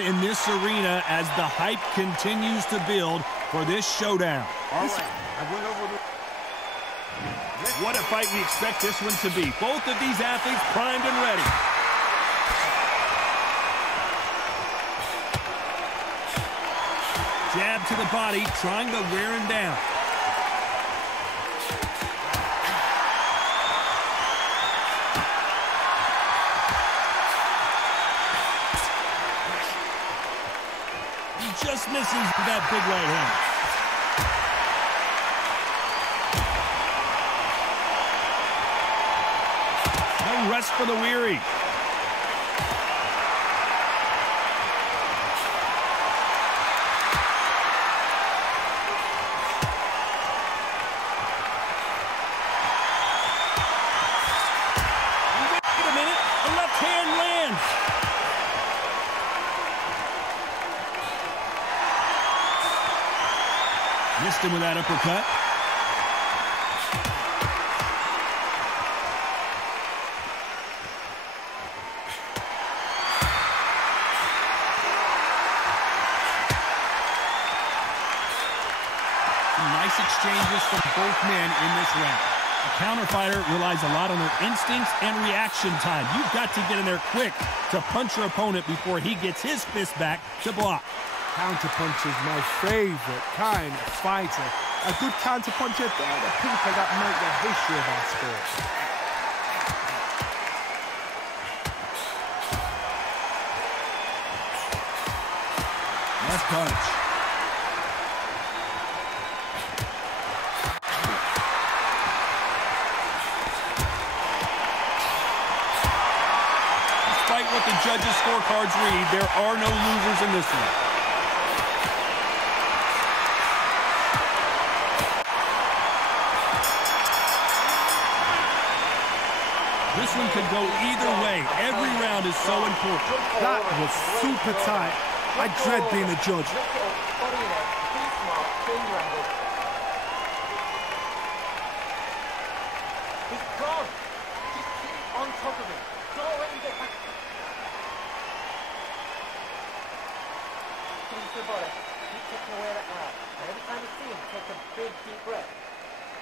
had in this arena as the hype continues to build for this showdown. All right, I went over the... What a fight we expect this one to be. Both of these athletes primed and ready. Jab to the body, trying to wear him down. He just misses with that big right hand. No rest for the weary. Missed him with that uppercut. Some nice exchanges from both men in this round. A counter fighter relies a lot on their instincts and reaction time. You've got to get in there quick to punch your opponent before he gets his fist back to block. Counterpunch is my favorite kind of fighter. A good counterpuncher, they're the people that make the history of our sport. Left punch. Despite what the judges' scorecards read, there are no losers in this one. This one could go either way. Every round is so important. That was super tight. I dread being a judge. He's gone. Just keep on top of him. Don't let him get back. Into the body. Keep taking away that guard. And every time you see him, take a big deep breath.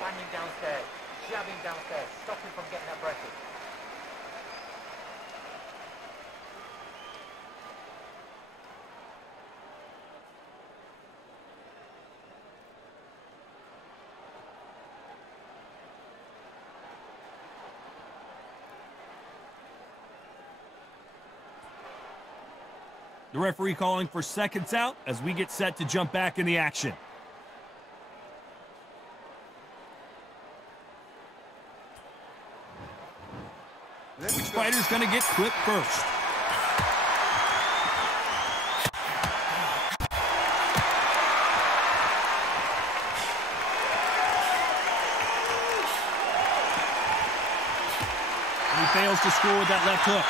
Bang him downstairs. Jab him downstairs. Stop him from getting that breath in. The referee calling for seconds out as we get set to jump back in the action. Which fighter's going to get clipped first? He fails to score with that left hook.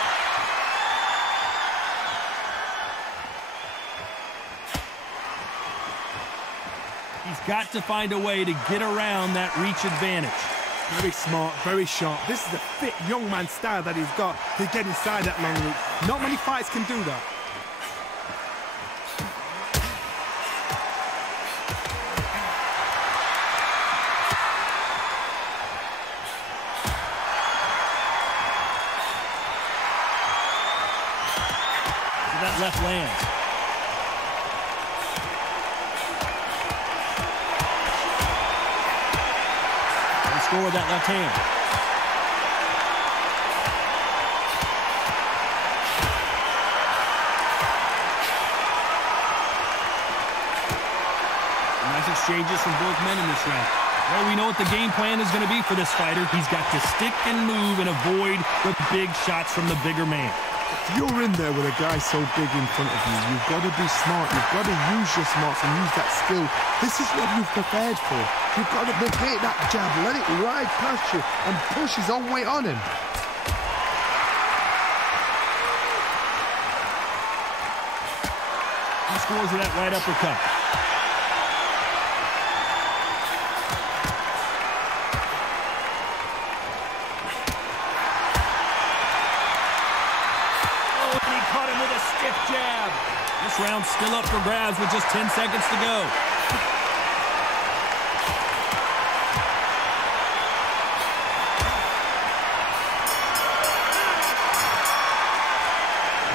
He's got to find a way to get around that reach advantage. Very smart, very sharp. This is a fit young man style that he's got to get inside that long reach. Not many fights can do that. So that left lands. Score with that left hand. Nice exchanges from both men in this round. Well, we know what the game plan is going to be for this fighter. He's got to stick and move and avoid the big shots from the bigger man. If you're in there with a guy so big in front of you, you've got to be smart. You've got to use your smarts and use that skill. This is what you've prepared for. You've got to negate that jab, let it ride past you, and push his own weight on him. He scores with that right uppercut. This round's still up for grabs with just 10 seconds to go.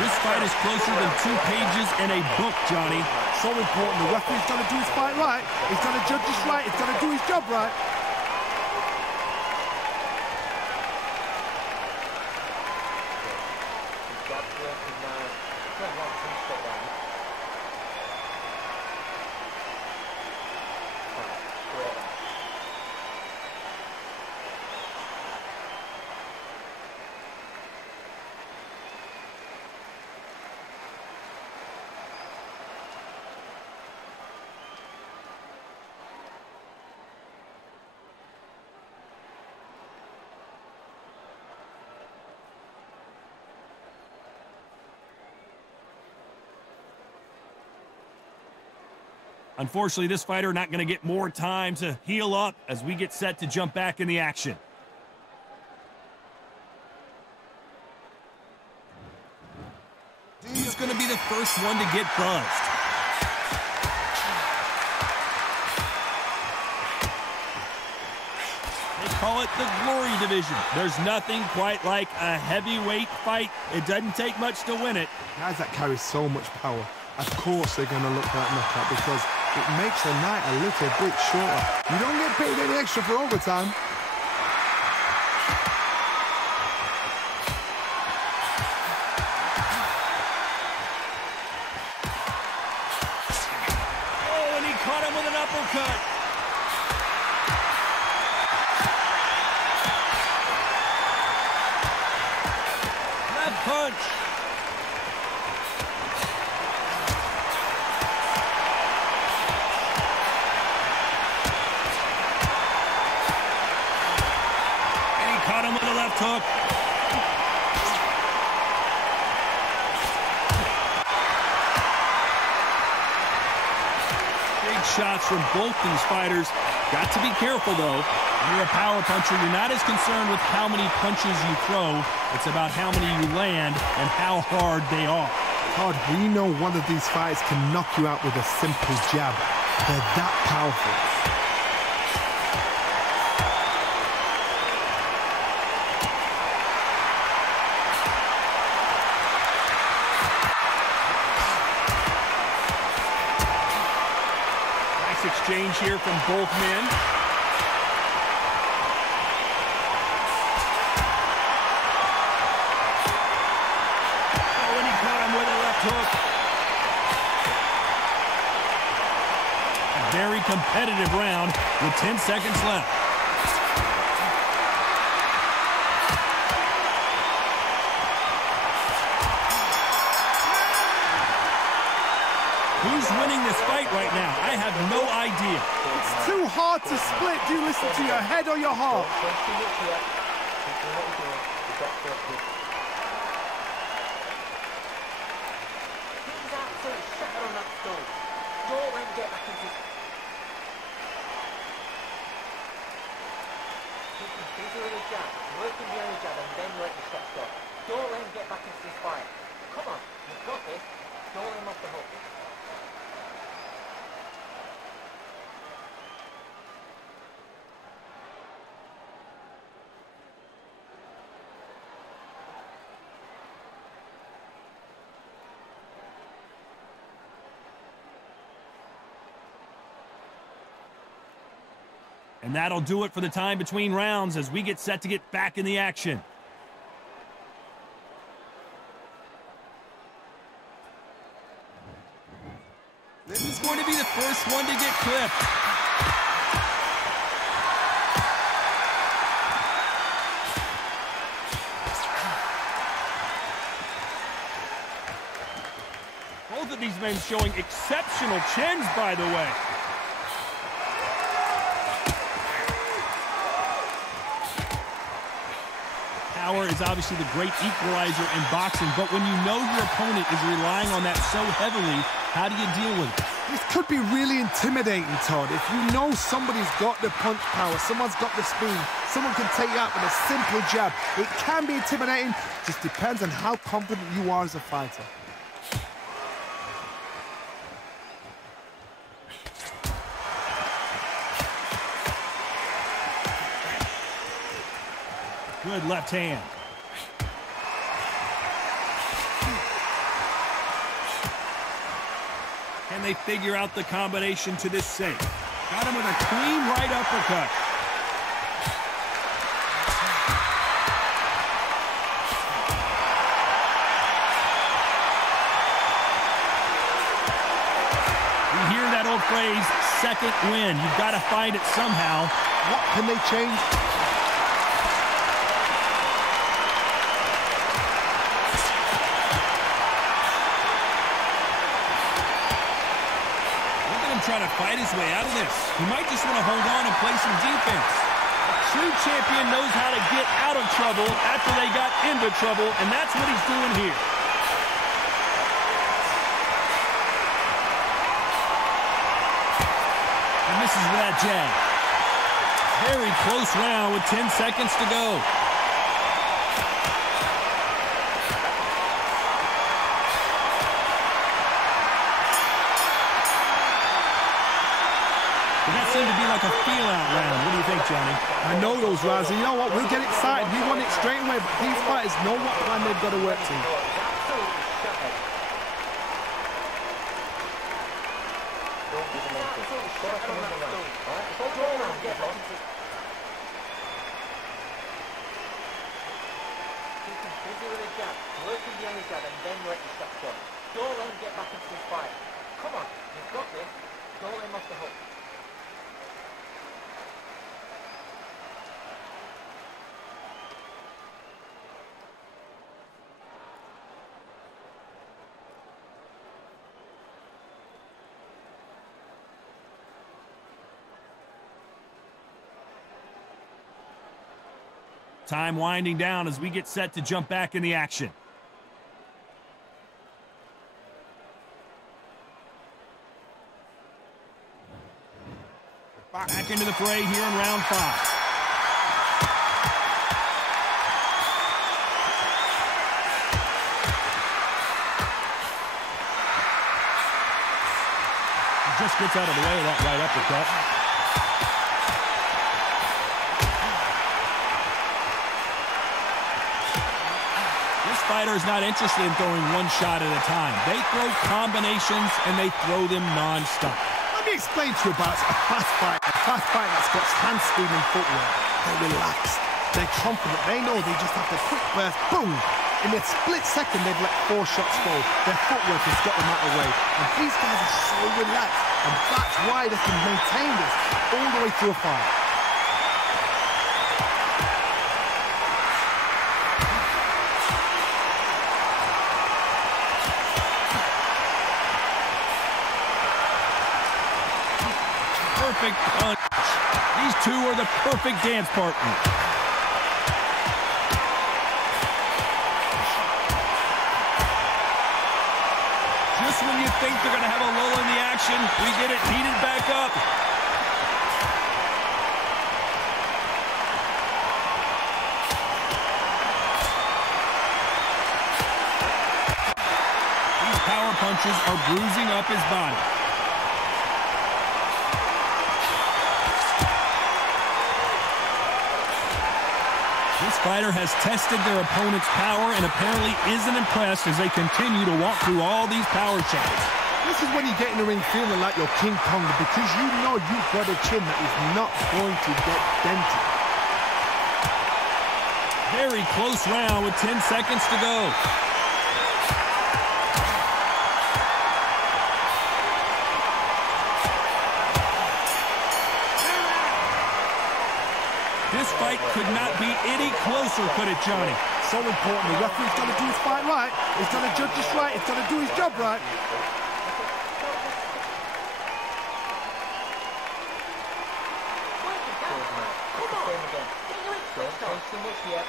This fight is closer than 2 pages in a book, Johnny. So important. The referee's got to do his fight right. He's got to judge this right. He's got to do his job right. Unfortunately, this fighter not going to get more time to heal up as we get set to jump back in the action. He's going to be the first one to get buzzed. They call it the glory division. There's nothing quite like a heavyweight fight. It doesn't take much to win it. Guys that carry so much power, of course they're going to look for that knockout because it makes the night a little bit shorter. You don't get paid any extra for overtime. Oh, and he caught him with an uppercut. Left punch. Caught him with a left hook. Big shots from both these fighters. Got to be careful, though. When you're a power puncher, you're not as concerned with how many punches you throw. It's about how many you land and how hard they are. Todd, we know one of these fighters can knock you out with a simple jab. They're that powerful. Exchange here from both men. Oh, and he caught him with a left hook. A very competitive round with 10 seconds left. Who's winning this fight right now? I have no idea. It's too hard to split. Do you listen to your head or your heart? He's absolutely shattered on that stool. Don't let him get back into it. Keep him busy with his jab, working behind the jab, and then let the shots go. Don't let him get back into this fight. Come on, you've got this. Don't let him off the hook. And that'll do it for the time between rounds as we get set to get back in the action. This is going to be the first one to get clipped. Both of these men showing exceptional chins, by the way. Power is obviously the great equalizer in boxing, but when you know your opponent is relying on that so heavily, how do you deal with it? This could be really intimidating, Todd. If you know somebody's got the punch power, someone's got the speed, someone can take you out with a simple jab, it can be intimidating. Just depends on how confident you are as a fighter. Good left hand. Can they figure out the combination to this sink? Got him with a clean right uppercut. You hear that old phrase, second win. You've got to find it somehow. What can they change? Trying to fight his way out of this. He might just want to hold on and play some defense. A true champion knows how to get out of trouble after they got into trouble, and that's what he's doing here. And this is that jab. Very close round with 10 seconds to go. That seemed to be like a feel-out round. What do you think, Johnny? I know those rounds, and you know what? We'll get excited. We want it straight away, but these fighters know what plan they've got to work to. Working the only jab and then let your shots go. Don't let him get back into this fight. Come on, you've got this. Don't let him off the hook. Time winding down as we get set to jump back in the action. Back into the fray here in round 5. He just gets out of the way of that right uppercut. Fighter is not interested in throwing one shot at a time. They throw combinations and they throw them non-stop. Let me explain to you about a fast fight. A fast fight that's got hand-speed and footwork. They're relaxed. They're confident. They know they just have to quick burst. Boom! In a split second, they've let 4 shots fall. Their footwork has got them out of the way. And these guys are so relaxed. And that's why they can maintain this all the way through a fight. Perfect punch. These two are the perfect dance partners. Just when you think they're going to have a lull in the action, we get it heated back up. These power punches are bruising up his body. This fighter has tested their opponent's power and apparently isn't impressed as they continue to walk through all these power shots. This is when you get in the ring feeling like you're King Kong because you know you've got a chin that is not going to get dented. Very close round with 10 seconds to go. This fight could not be any closer, could it, Johnny? So important. The referee's got to do his fight right. He's got to judge this right. He's got to do his job right. Come on. Don't take too much yet.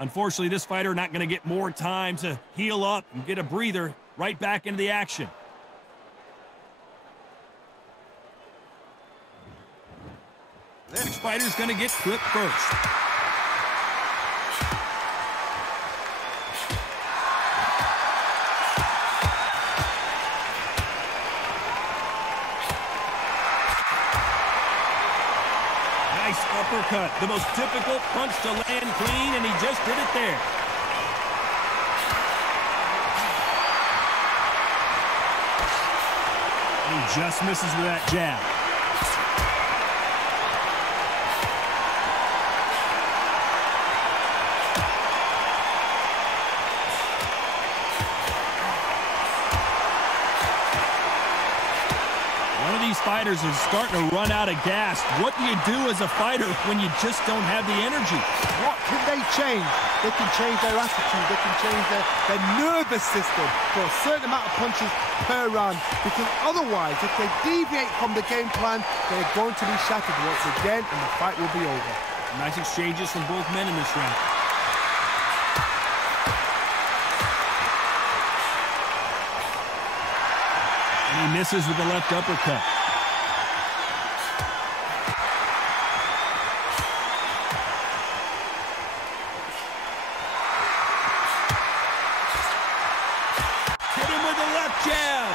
Unfortunately, this fighter not going to get more time to heal up and get a breather. Right back into the action. This fighter's going to get clipped first. Nice uppercut. The most difficult punch to land clean, and he just did it there. He just misses with that jab. One of these fighters is starting to run out of gas. What do you do as a fighter when you just don't have the energy? What can they change? They can change their attitude. They can change their nervous system for a certain amount of punches per round. Because otherwise, if they deviate from the game plan, they're going to be shattered once again, and the fight will be over. Nice exchanges from both men in this round. And he misses with the left uppercut. Hit him with the left jab.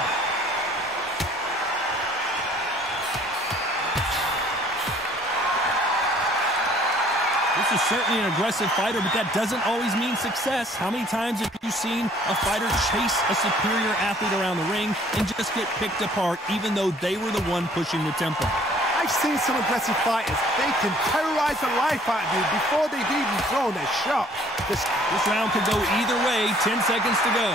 This is certainly an aggressive fighter, but that doesn't always mean success. How many times have you seen a fighter chase a superior athlete around the ring and just get picked apart even though they were the one pushing the tempo? I've seen some aggressive fighters. They can terrorize the life out of you before they've even thrown a shot. This round could go either way. 10 seconds to go.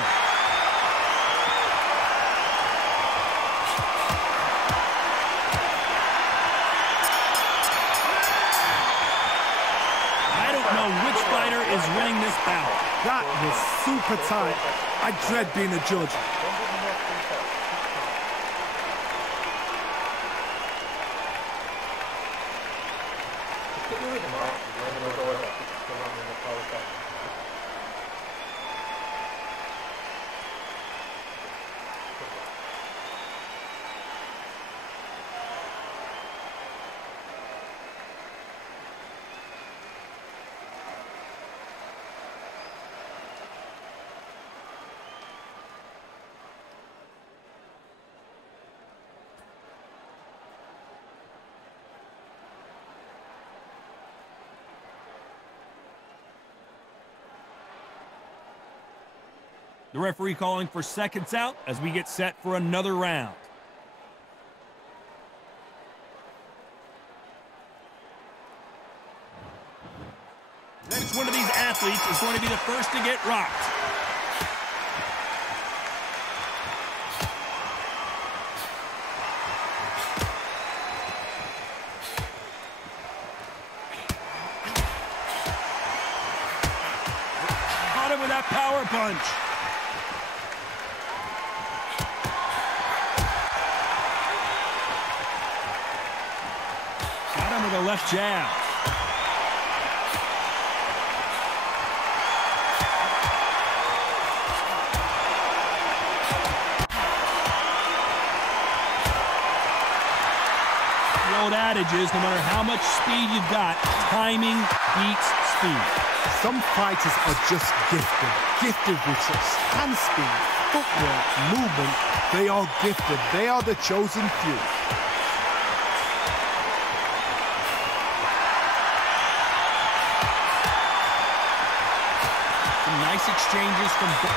I don't know which fighter is winning this bout. That was super tight. I dread being a judge. The referee calling for seconds out as we get set for another round. Next one of these athletes is going to be the first to get rocked. Caught him with that power punch. With a left jab. The old adage is no matter how much speed you've got, timing beats speed. Some fighters are just gifted with such hand speed, footwork, movement. They are gifted. They are the chosen few. Nice exchanges from both.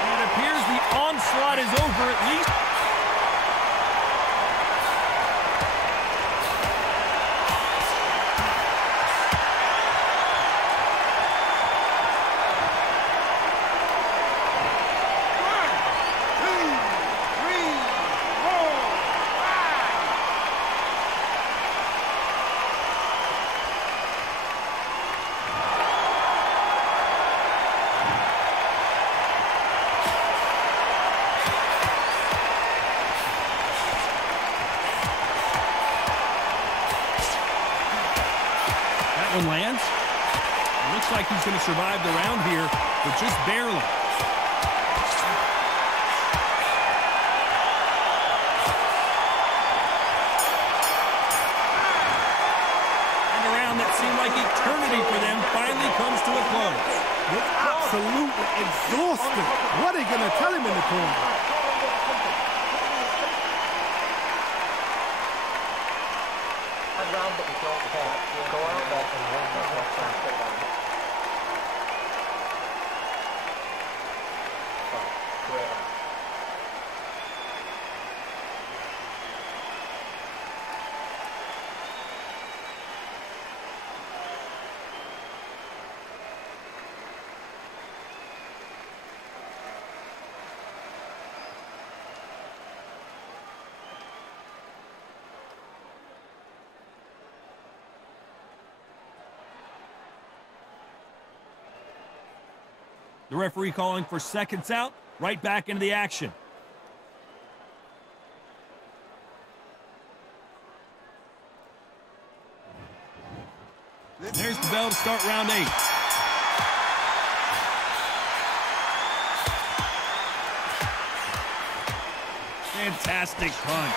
And it appears the onslaught is over at least. looks like he's going to survive the round here, but just barely. And a round that seemed like eternity for them finally comes to a close. Looks absolutely exhausted. What are you going to tell him in the corner? Round that we don't care. Go out there and win that next round. Great. The referee calling for seconds out, right back into the action. There's the bell to start round 8. Fantastic punch.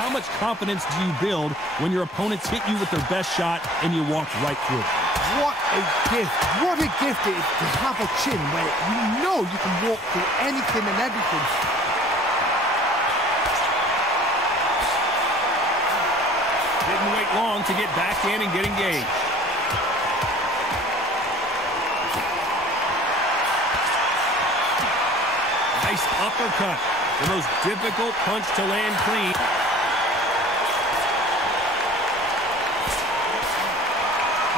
How much confidence do you build when your opponents hit you with their best shot and you walk right through it? What a gift. What a gift it is to have a chin where you know you can walk through anything and everything. Didn't wait long to get back in and get engaged. Nice uppercut. The most difficult punch to land clean.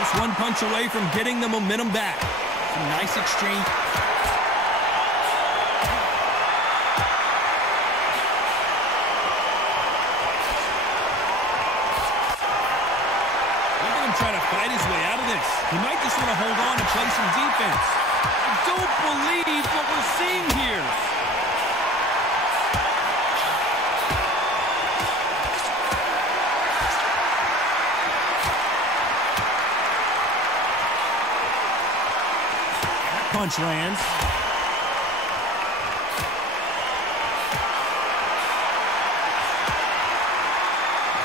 Just one punch away from getting the momentum back. Some nice exchange. Look at him try to fight his way out of this. He might just want to hold on and play some defense. I don't believe what we're seeing here. Punch lands.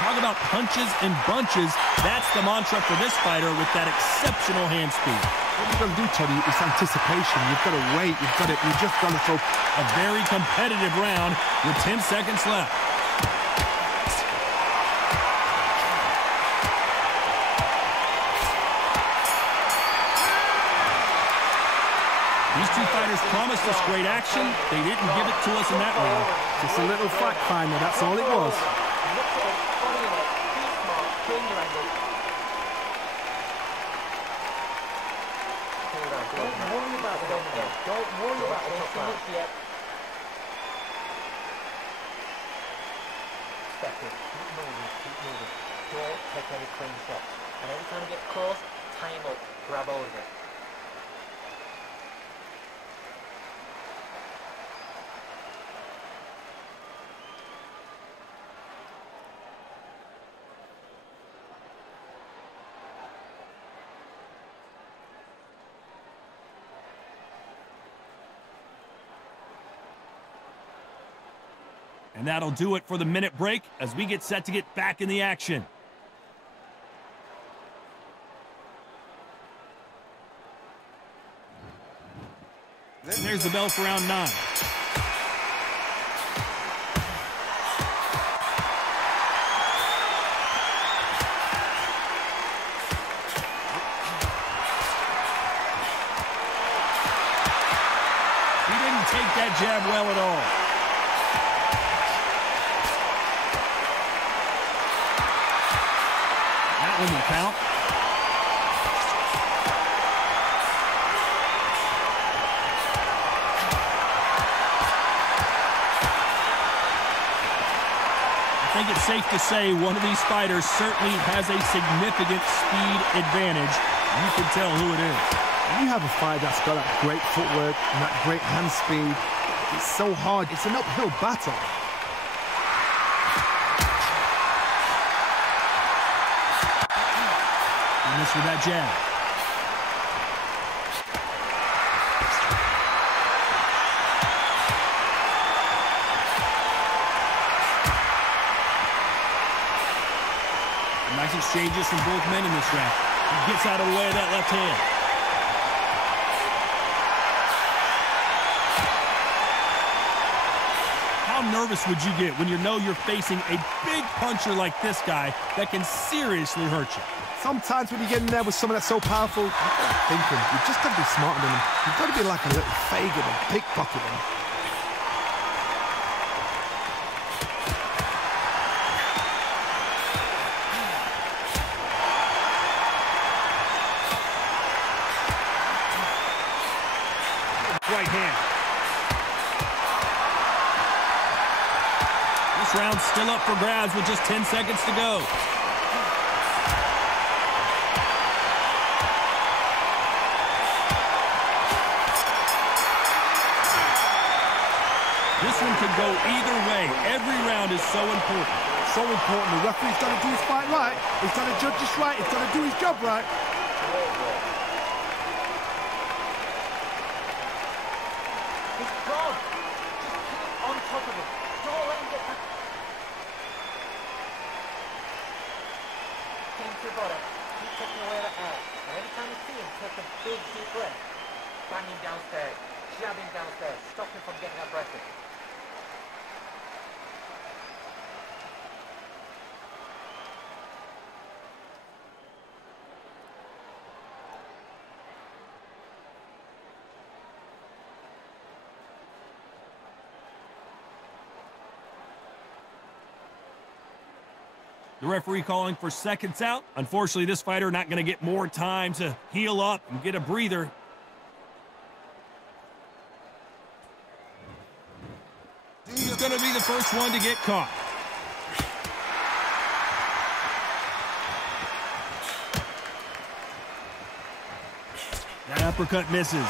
Talk about punches and bunches. That's the mantra for this fighter with that exceptional hand speed. What you've got to do, Teddy, is anticipation. You've got to wait. You've just got to throw. A very competitive round with 10 seconds left. These two fighters promised us great action. They didn't give it to us in that round. Just a little fact finder, that's all it was. Don't worry about it again. Don't worry about it too much yet. Step in. Keep moving. Keep moving. Don't take any clean shots. And every time you get close, tie him up. Grab hold of it. And that'll do it for the minute break as we get set to get back in the action. There's the bell for round 9. He didn't take that jab well at all. That one will count. I think it's safe to say one of these fighters certainly has a significant speed advantage. You can tell who it is. When you have a fighter that's got that great footwork and that great hand speed, it's so hard. It's an uphill battle. He missed with that jab. Nice exchanges from both men in this round. He gets out of the way of that left hand. How nervous would you get when you know you're facing a big puncher like this guy that can seriously hurt you? Sometimes when you get in there with someone that's so powerful, you've got to think him. You've just got to be smarter than him. You've got to be like a little faggot and pickpocket him. Right hand. This round's still up for grabs with just 10 seconds to go. This one could go either way. Every round is so important. So important. The referee's got to do his fight right. He's got to judge this right. He's got to do his job right. He's strong. Just keep on top of him. Don't let him get back. Into your body. Keep taking away that air. And every time you see him, take a big deep breath. Bang him downstairs. Jab him downstairs. Stop him from getting that breath in. The referee calling for seconds out. Unfortunately, this fighter not going to get more time to heal up and get a breather. He's going to be the first one to get caught. That uppercut misses.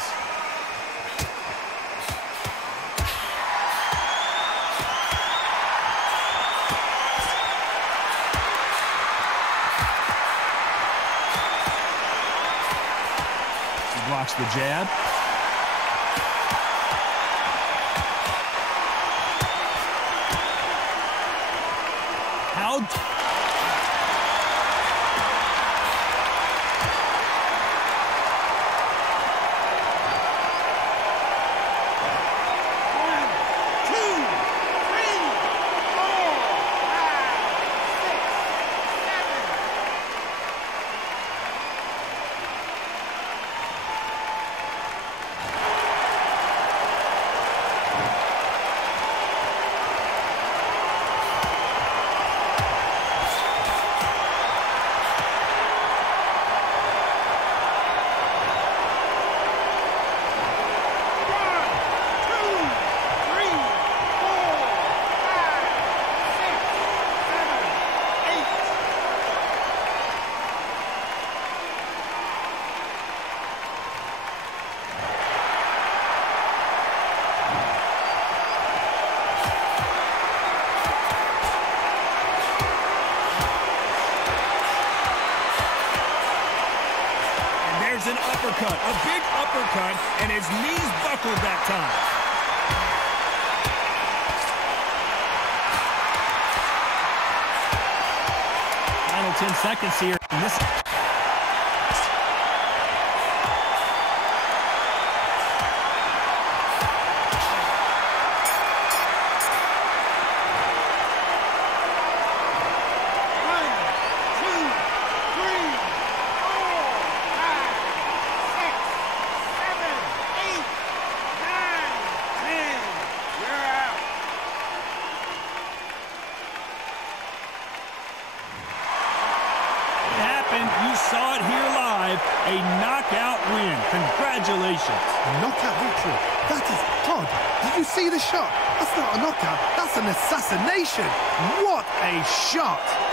Blocks the jab. How? An uppercut, a big uppercut, and his knees buckled that time. Final 10 seconds here. And this you saw it here live, a knockout win. Congratulations. A knockout victory. That is God. Did you see the shot? That's not a knockout. That's an assassination. What a shot.